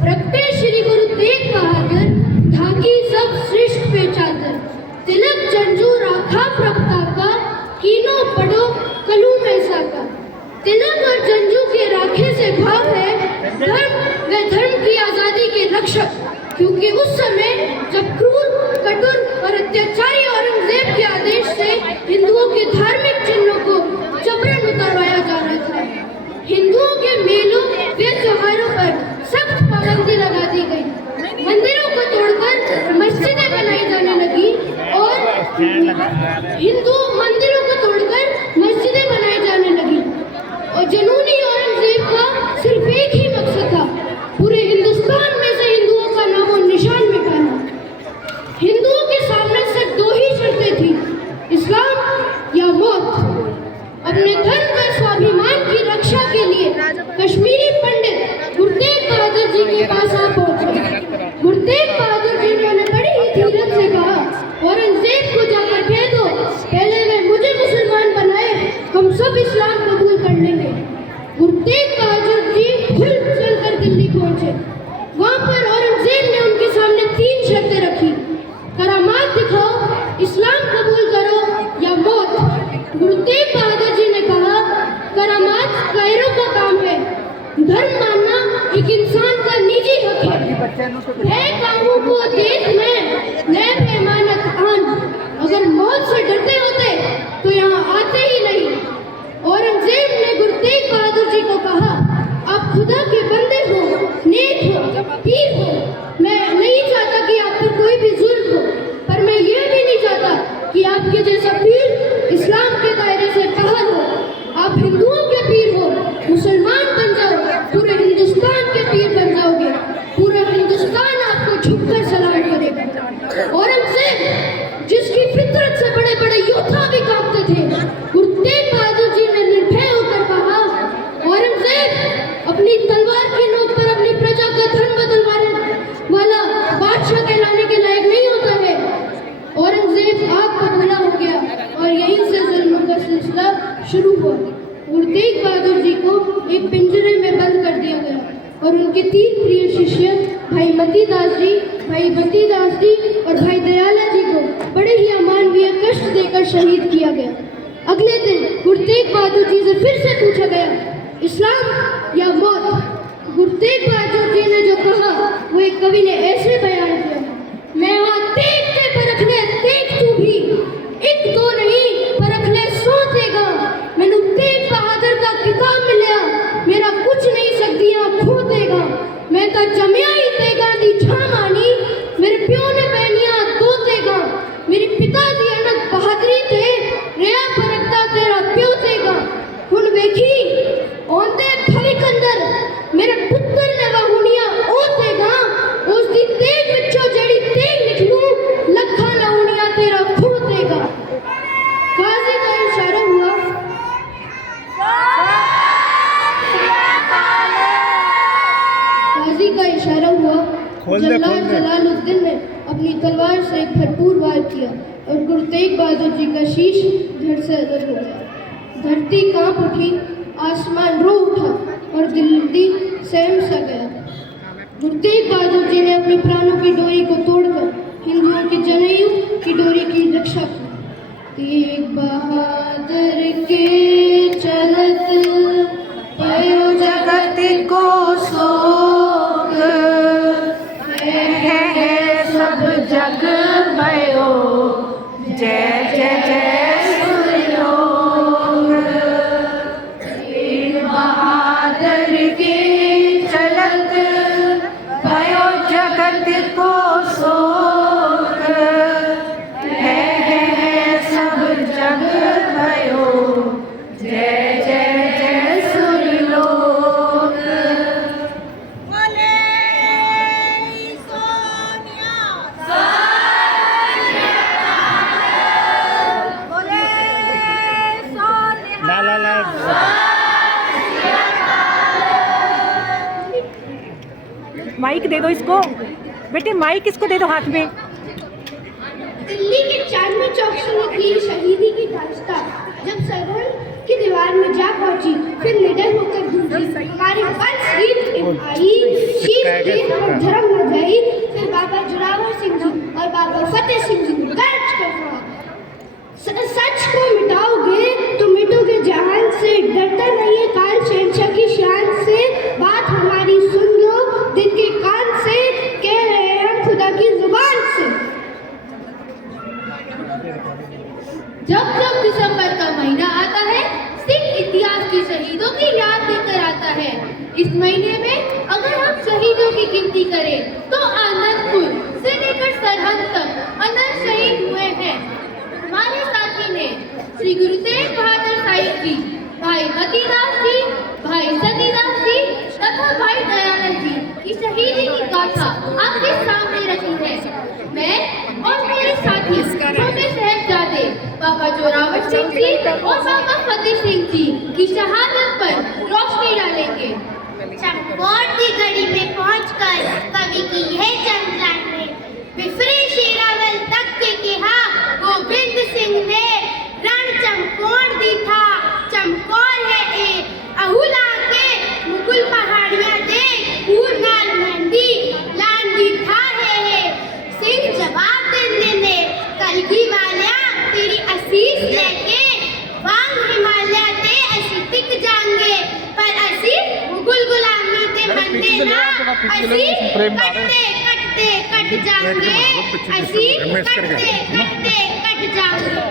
प्रगटे श्री गुरु तेग बहादुर, ढाकी सब श्रेष्ठ पे चादर। तिलक जंजू राखा प्रभता का, कीनो पढ़ो कलू मैसा का। तिलक और जंजू के राखे से भाव है धर्म व धर्म की आजादी के रक्षक, क्योंकि उस समय जब क्रूर, कठोर और अत्याचारी औरंगजेब के आदेश से हिंदुओं के धार्मिक चिन्हों को जबरन उतरवाया जा रहा था, हिंदुओं के मेलों व त्योहारों पर सख्त पाबंदी लगा दी गई। मंदिरों को तोड़कर मस्जिदें बनाई जाने लगी और हिंदू मंदिरों को तोड़कर मस्जिदें बनाई जाने लगी। और जुनूनी औरंगजेब का सिर्फ एक ही मकसद था, पूरे हिंदुस्तान में से हिंदुओं का नामो निशान मिटाना। हिंदुओं के सामने सिर्फ दो ही शर्तें थी, इस्लाम या मौत। अपने धर्म व स्वाभिमान की रक्षा के लिए कश्मीरी पंडित गुरु तेग बहादुर जी के पास आ पहुंचे। गुरु तेग बहादुर जी ने उन्हें बड़ी ही धीरज से कहा, औरंगजेब को जाकर कह दो, पहले वे मुझे मुसलमान बनाए, हम सब इस्लाम कबूल कर लेंगे। गुरु तेग बहादुर जी खुल चलकर दिल्ली पहुंचे। वहां पर औरंगजेब ने उनके सामने 3 शर्तें रखी, करामात दिखाओ, इस्लाम कबूल करो या मौत। गुरु तेग बहादुर जी ने कहा, करामात कायरों का काम है, धर्म मानना एक इंसान का निजी हक है कामों को देश में नए पैमानत आन। अगर मौत से डरते होते तो यहाँ आते ही नहीं। औरंगजेब ने गुरु तेग बहादुर जी को कहा, आप खुदा के बंदे हो, नेक हो, पीर हो, मैं नहीं चाहता कि आप पर कोई भी जुल्म हो, पर मैं ये भी नहीं चाहता कि आपके जैसा पीर इस्लाम के दायरे से बाहर हो। आप हिंदुओं के पीर हो, मुसलमान बन जाओ, पूरे हिंदुस्तान के पीर बन जाओगे, पूरा हिंदुस्तान आपको झुककर सलाम करेगा। औरंगजेब जिसकी फितरत से बड़े बड़े योद्धा भी कांपते थे, गुरु तेग बहादुर जी ने निर्भय होकर कहा, औरंगजेब अपनी तलवार की नोक पर अपनी प्रजा का धर्म बदलवाने वाला बादशाह कहलाने के लायक नहीं होता है। औरंगजेब आग पर बना हो गया और यहीं से जुल्म का सिलसिला शुरू हुआ। गुरु तेग बहादुर जी को एक पिंजरे में बंद कर दिया गया और उनके 3 प्रिय शिष्य भाई मती दास जी और भाई दयाला जी को बड़े ही अमानवीय कष्ट देकर शहीद किया गया। अगले दिन गुरु तेग बहादुर जी से फिर से पूछा गया, इस्लाम या मौत। गुरु तेग बहादुर जी ने जो कहा वो एक कवि ने ऐसे बयान किया, मैं वहाँ तेग ते परखने तेग तू भी, एक दो नहीं परखने 100 तेगा। मैनू तेग बहादुर का किताब मिलिया, मेरा कुछ नहीं सकदियां खो देगा। मैं तो जमिया ही तेगा दी छां मानी, मेरे प्यो ने पहनिया 2 तेगा। मेरे पिता दी अनक बहादुरी ते रिया परखता तेरा प्यो तेगा। हुण वेखी ओंदे भविक अंदर मेरे पुत्र ने वहुनिया ओ तेगा, उस दी तेग विचों जेड़ी तेग निकलू, लखा लहुनिया तेरा खो देगा। काजी का इशारा हुआ, काजी का इशारा हुआ। जलालुद्दीन ने अपनी तलवार से एक भरपूर वार किया और गुरु तेग बहादुर जी का शीश धड़ से अलग हो गया। धरती कांप उठी, आसमान रो उठा और दिल्ली सहम सा गया। गुरु तेग बहादुर जी ने अपने प्राणों की डोरी को तोड़कर हिंदुओं की जनेऊ की डोरी की रक्षा की। तेग बहादुर के चलत भयो जगत को सोग, है सब जग भयो जय जय जय सुरलोक। तेग बहादुर के चलत भयो जगत को सोग, है सब जग भयो जय जय जय सुरलोक। माइक दे दो इसको, बेटे माइक इसको दे दो हाथ में। दिल्ली के चांदनी चौक से निकली शहीदी की दास्तां जब सरहद कि दीवार में जा पहुंची, फिर निडर होकर गूंजी। हमारे वंश रीत आई, शीश देख और धर्म न गई। फिर बाबा जोरावर सिंह जी और बाबा फतेह सिंह जी ने दर्ज कर कहा, सच को मिटाओगे तो मिटोगे जहान से। डरता नहीं है काल शहंशाह की शान से। बात हमारी सुन लो दिल के कान से, कह रहे हैं हम खुदा की जुबान से। जब जब दिसंबर का महीना आता है, सिख इतिहास के शहीदों की याद लेकर आता है। इस महीने में अगर हम शहीदों की गिनती करें तो आनंदपुर से लेकर सरहद तक अनंत शहीद हुए हैं। हमारे साथी ने श्री गुरु तेग बहादुर साहिब जी, भाई मतीदास जी, भाई सतीदास जी तथा भाई दयानंद जी की शहीदी की गाथा आपके सामने रखी है। मैं और मेरे साथी छोटे साहिबजादे बाबा जोरावर सिंह जी और बाबा फतेह सिंह जी की शहादत पर रोशनी डालेंगे। चमकौर की गढ़ी में पहुंचकर कवि की यह चंद्रान में बिफरे शेरावल तक के कहा, गोविंद सिंह ने रण चमकौर दी था। चमकौर है ए अहुला के मुकुल पहाड़ियां दे, पूर नाल मेहंदी लांदी था है। सिंह जवाब देने कलगी वालिया तेरी असीस लेके वांग हिमालय ते असी टिक जाएंगे, पर असी मुगल गुलामी ते बनते ना। असी कटते कट जाएंगे, असी कटते कट जाएंगे।